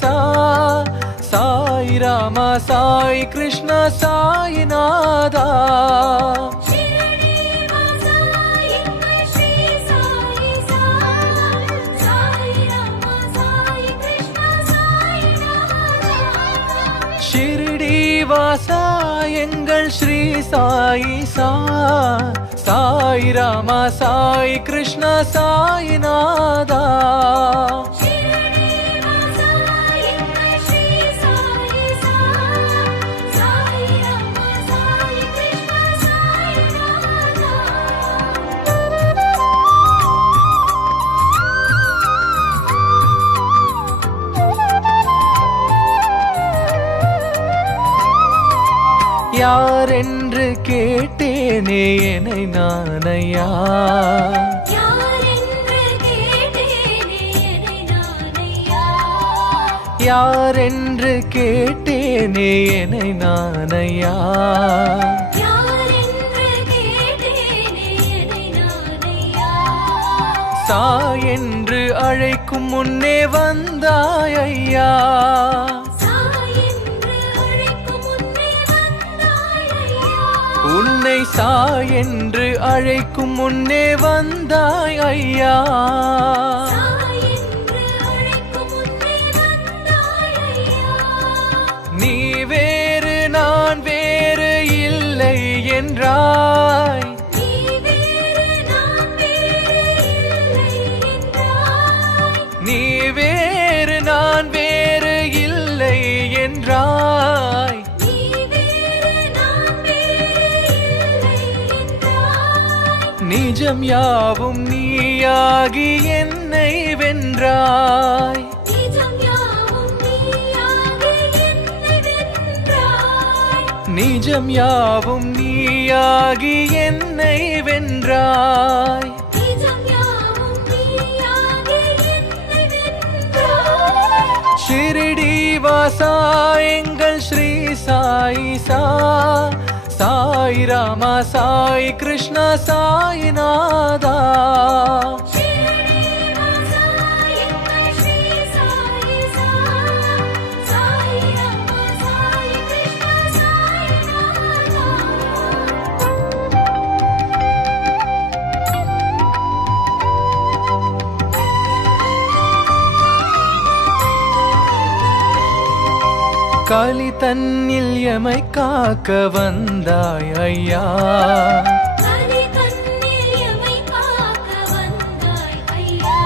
சா சாய் ராமா சாய் கிருஷ்ண சாயிநாதா ஷிரடி வாசா எங்கள் ஸ்ரீ சாயி சா சாய் ராமா சாய் கிருஷ்ண சாய்நாதா யாரென்று கேட்டேனே என்னை நானையா? யாரென்று கேட்டேனே என்னை நானையா? யாரென்று கேட்டேனே என்னை நானையா? யாரென்று கேட்டேனே என்னை நானையா? சா என்று அழைக்கும் முன்னே வந்தாய் ஐயா உன்னை சா என்று அழைக்கும் முன்னே வந்தாய் ஐயா. நீ வேறு நான் வேறு இல்லை என்றாய். நிஜம் யாவும் நீயாகி என்னை வென்றாய். நிஜம் யாவும் நீயாக என்னை வென்றாய். நிஜம் யாவும் நீயாகி என்னை வென்றாய். நிஜம் யாவும் நீயாக என்னை வென்றாய். ஷிரடி வாசா எங்கள் ஸ்ரீ சாயி சா साई कृष्ण सा களி தன்னில் எமை காக்க வந்தாய் ஐயா. கலி தன்னில் எமை காக்க வந்தாய் ஐயா.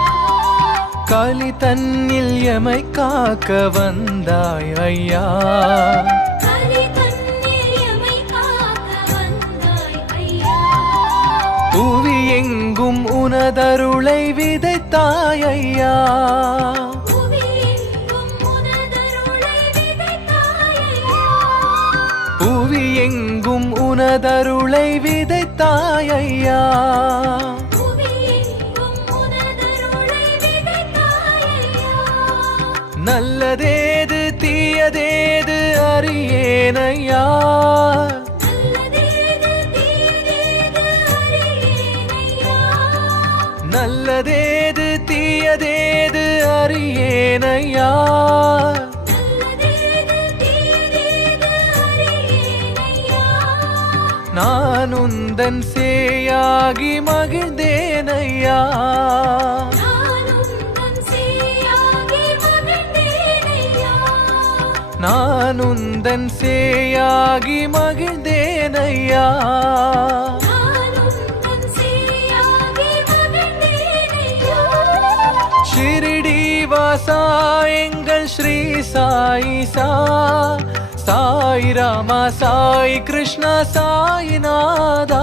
கலி கண்ணில் எமை காக்க வந்தாய் ஐயா. புவி எங்கும் உனதருளை விதைத்தாய் ஐயா. உனதருளை விதைத்தாய் ஐயா நல்லதேது தீயதேது அறியேனையா. நல்லதேது தீயதேது அறியேனையா. நானுந்தன் சேயாகி மகிழ்ந்தேனையா. நானுந்தன் சேயாகி மகிழ்ந்தேனையா. ஷிரடி வாசா எங்கள் ஸ்ரீ சாயி சா சாய் ராமா சாய் கிருஷ்ணா சாய் நாதா.